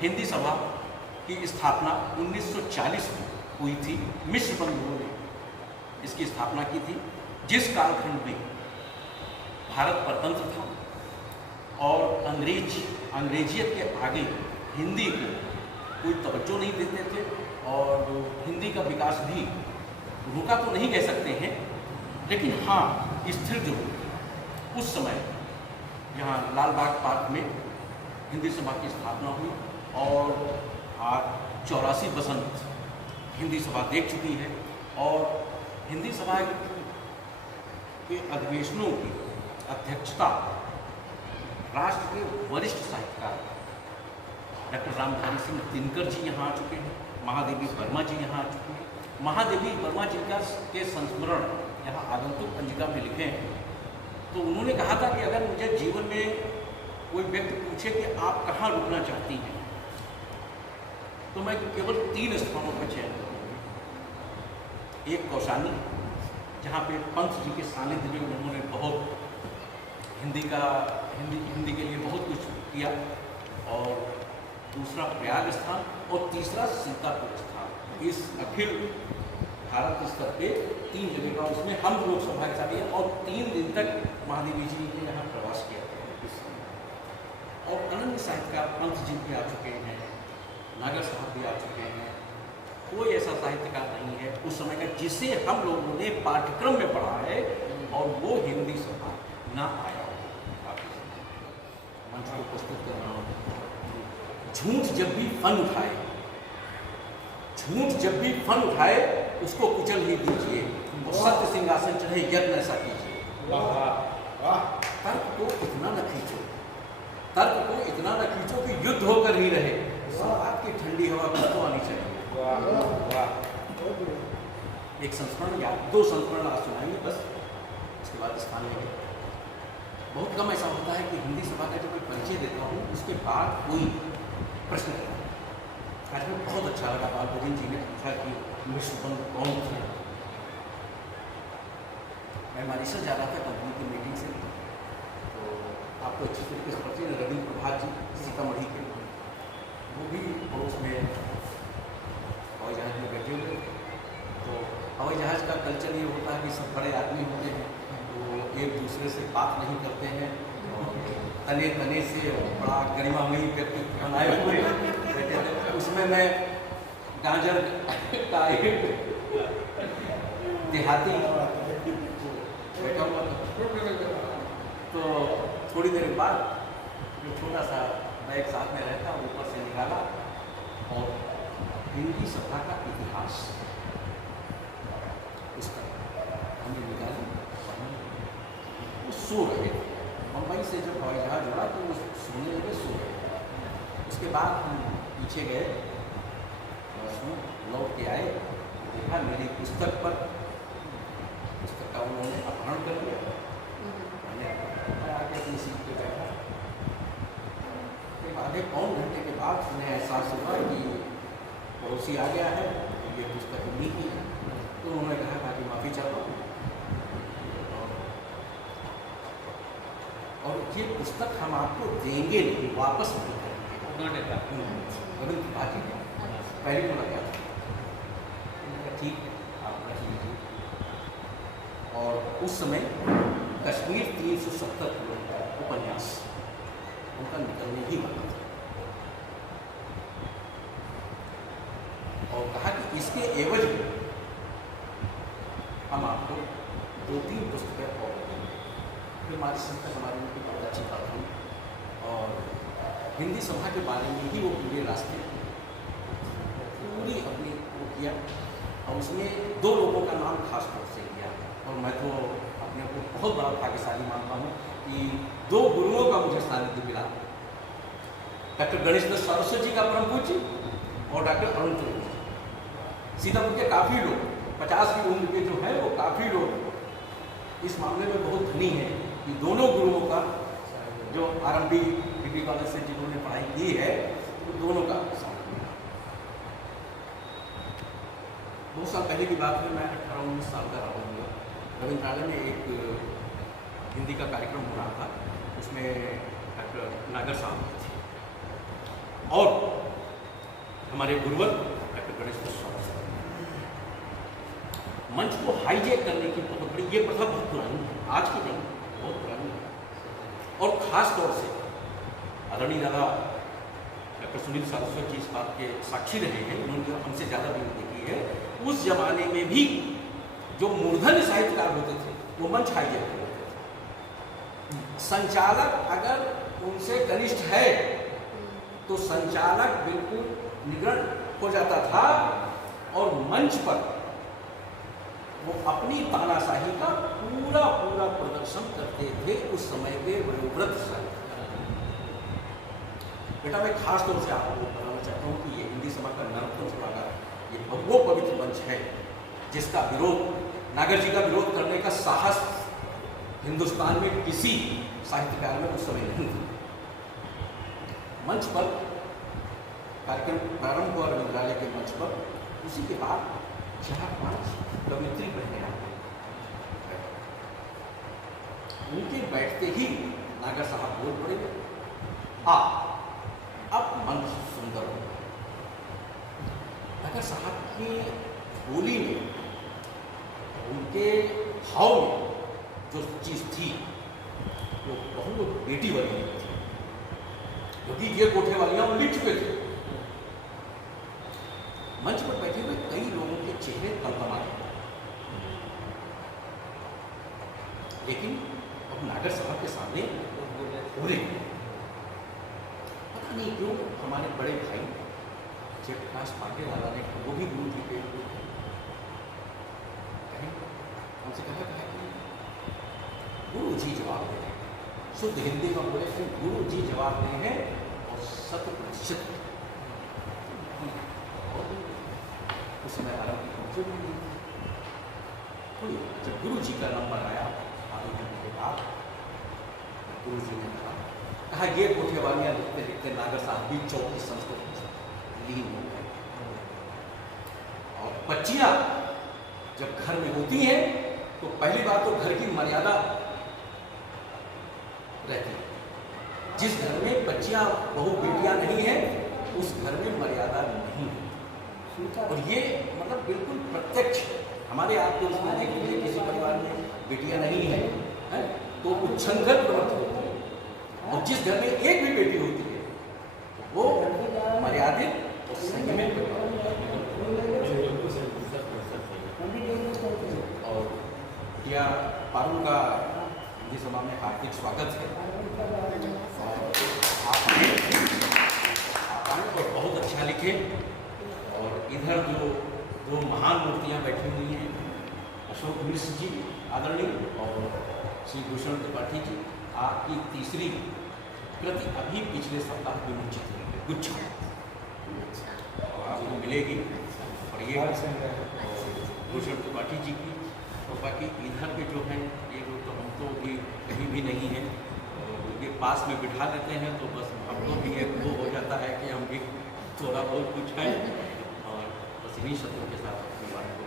हिंदी सभा की स्थापना 1940 में हुई थी। मिश्र बंधुओं ने इसकी स्थापना की थी, जिस कालखंड में भारत परतंत्र था और अंग्रेजियत के आगे हिंदी को कोई तवज्जो नहीं देते थे और हिंदी का विकास भी रुका तो नहीं कह सकते हैं, लेकिन हाँ स्थिर जो उस समय यहाँ लाल बाग पार्क में हिंदी सभा की स्थापना हुई और आज 84 बसंत हिंदी सभा देख चुकी है और हिंदी सभा के अधिवेशनों की अध्यक्षता राष्ट्र के वरिष्ठ साहित्यकार डॉक्टर रामधारी सिंह दिनकर जी यहाँ आ चुके हैं, महादेवी वर्मा जी यहाँ आ चुके हैं। महादेवी वर्मा जी के संस्मरण यहाँ आगंतुक पंजिका में लिखे हैं। तो उन्होंने कहा था कि अगर मुझे जीवन में कोई व्यक्ति पूछे कि आप कहाँ रुकना चाहती हैं, तो मैं केवल 3 स्थानों का चयन करूँगी। एक कौशानी, जहाँ पे पंत जी के सानिध्य में उन्होंने बहुत हिंदी के लिए बहुत कुछ किया, और दूसरा प्रयाग स्थान और तीसरा सीतापुर स्थान। इस अखिल भारत स्तर पे 3 जगह का उसमें हम लोग सौभाग्यशाली हैं और 3 दिन तक महादेवी जी ने यहाँ प्रवास किया था। और अनन्य साहित्यकार पंत जी भी आ चुके हैं, नागर साहब भी आ चुके हैं। कोई ऐसा साहित्यकार नहीं है उस समय का जिसे हम लोगों ने पाठ्यक्रम में पढ़ा है और वो हिंदी सभा ना आया हो। मंच को प्रस्तुत कर रहा हूँ। झूठ जब भी फन उठाए, झूठ जब भी फन उठाए उसको कुचल ही दीजिए और सत्य सिंहासन चढ़े यज्ञ ऐसा कीजिए। तर्क को इतना न खींचो, तर्क को इतना न खींचो कि युद्ध होकर ही रहे। आपकी ठंडी हवा किसको आनी चाहिए। एक संस्मरण या 2 संस्मरण आज सुनाएंगे बस, उसके बाद स्थान लेंगे। बहुत कम ऐसा होता है कि हिंदी सभा का जब मैं परिचय देता हूँ उसके बाद कोई प्रश्न करता है। आज में बहुत अच्छा लगा बालभजन जी ने पूछा कि मिश्र बंधु कौन थे। मैं मॉरिशस जा रहा था कंपनी की मीटिंग से, तो आपको अच्छी तरीके से परिचय रविंद्र प्रभात जी सीतामढ़ी के, वो भी पड़ोस में हवाई जहाज में बैठे हुए। तो हवाई जहाज का कल्चर ये होता है कि सब बड़े आदमी होते हैं तो एक दूसरे से बात नहीं करते हैं और तने तने से बड़ा गरिमामयी व्यक्ति बनाए हुए बैठे थे। उसमें मैं गाजर का एक देहाती बैठा हुआ था। तो थोड़ी देर बाद जो छोटा सा बैग साथ में रहता ऊपर से निकाला और हिंदी सभा का इतिहास उसका हमने निकाला। वो सो रहे, मुंबई से जब हवाई जहाज उड़ा तो वो सोने लगे, सो रहे। उसके बाद हम पीछे गए, लौट के आए, देखा मेरी पुस्तक पर पुस्तक का उन्होंने अपहरण कर लिया। मैंने आके अपनी सीट पे बैठा। फिर आधे पौन घंटे के बाद उन्हें एहसास हुआ कि पड़ोसी आ गया है, तो ये पुस्तक नहीं की है। तो उन्होंने कहा कि माफ़ी चाहता हूँ और ये पुस्तक हम आपको देंगे नहीं, वापस नहीं करेंगे। रविंद्र भाजी पहली मुलाकात, ठीक है आप रख लीजिए। और उस समय कश्मीर 370 उपन्यास उनका निकलने ही वाला था और कहा कि इसके एवज में हम आपको 2-3 पुस्तकें और देंगे। फिर हमारी संस्था हमारे उनकी बहुत अच्छी बात हुई और हिंदी सभा के बारे में ही वो पूरे रास्ते पूरी अपनी वो किया और उसमें 2 लोगों का नाम खास तौर से लिया। और मैं तो अपने को बहुत बड़ा भाग्यशाली मानता हूँ कि 2 गुरुओं का मुझे सानिध्य मिला। डॉक्टर गणेश दत्त सरस्वती जी का परम पूज्य और डॉक्टर अरुण चौधरी। सीतापुर के काफ़ी लोग 50 की उम्र के जो हैं वो काफ़ी लोग इस मामले में बहुत धनी हैं कि दोनों गुरुओं का जो आरंभी डिग्री कॉलेज से जिन्होंने पढ़ाई की है वो दोनों का साथ मिला। 2 साल पहले की बात है, मैं 18-19 साल का रहा हूँ। रविंद्रालय में एक हिंदी का कार्यक्रम हो रहा था, उसमें डॉक्टर नागर साहब थे और हमारे गुरुवर डॉक्टर गणेश मिश्रा। मंच को हाईजैक करने की बहुत बड़ी ये प्रथा बहुत पुरानी है, आज की नहीं, बहुत पुरानी है। और खास तौर से आदरणीय दादा डॉक्टर सुनील सारस्वत जी इस बात के साक्षी रहे हैं, उन्होंने हमसे ज़्यादा भी देखी है। उस जमाने में भी जो मूर्धन्य साहित्यकार होते थे वो मंच हाईजैक करते थे। संचालक अगर उनसे कनिष्ठ है तो संचालक बिल्कुल निगृण हो जाता था और मंच पर वो अपनी तानाशाही का पूरा पूरा प्रदर्शन करते थे उस समय के वयोवृद्ध साहित्यकार। बेटा मैं खास तौर से आपको बताना चाहता हूँ कि ये हिंदी सभा का नरोत्तम सभा का ये वो पवित्र मंच है जिसका विरोध, नागर जी का विरोध करने का साहस हिंदुस्तान में किसी साहित्यकार में उस समय नहीं था। मंच पर कार्यक्रम प्रारंभ हुआ रविंद्रालय के मंच पर, उसी के बाद 4-5 कवियत्री बहने आते, उनके बैठते ही नागर साहब बोल पड़े, अब मंच सुंदर हो। नागर साहब की बोली में, उनके भाव में जो चीज़ थी वो बहुत बेटी वाली थी, क्योंकि ये कोठे वालियां लिख चुके थे। मंच पर बैठे हुए कई लोगों के चेहरे तमतमाए, लेकिन अब नागर साहब के सामने पूरे पता नहीं क्यों हमारे बड़े भाई जयप्रकाश पांडे वाला ने, वो भी गुरु जी के हमसे कहा कि गुरु जी जवाब दे रहे हैं, शुद्ध हिंदी में बोले कि गुरु जी जवाब दे हैं और 100% उस समय आरंभ थोड़ी। जब गुरु जी का नंबर आया आगे करने के बाद गुरु जी ने कहा ये कोठे वालियाँ लिखते लिखते नागर साहब भी 34 संस्कृत लीन हो गए। और बच्चियाँ जब घर में होती हैं तो पहली बात तो घर की मर्यादा रहती है। जिस घर में बच्चियाँ बहू बेटियाँ नहीं हैं उस घर में मर्यादा नहीं है। और ये मतलब बिल्कुल प्रत्यक्ष हमारे आपको उसमें देख लीजिए, किसी परिवार में बेटियां नहीं है तो उच्छृंखल प्रवृत्ति होती है, और जिस घर में एक भी बेटी होती है वो मर्यादित और संयमित। और बिटिया पारुल का हिंदी सभा में हार्दिक स्वागत है। और आप और बहुत अच्छा लिखे। और इधर जो दो महान मूर्तियाँ बैठी हुई हैं, अशोक मिश्र जी आदरणीय और श्री भूषण त्रिपाठी जी, आपकी तीसरी कृति अभी पिछले सप्ताह विमोचित हुई है, गुच्छा, और आपको मिलेगी। और ये भूषण त्रिपाठी जी की, और बाकी इधर के जो हैं ये लोग तो हम तो भी कहीं भी नहीं हैं, ये पास में बिठा देते हैं तो बस हमको भी एक वो हो जाता है कि हम भी थोड़ा बहुत कुछ है, और बस इन्हीं शब्दों के साथ अपनी बात को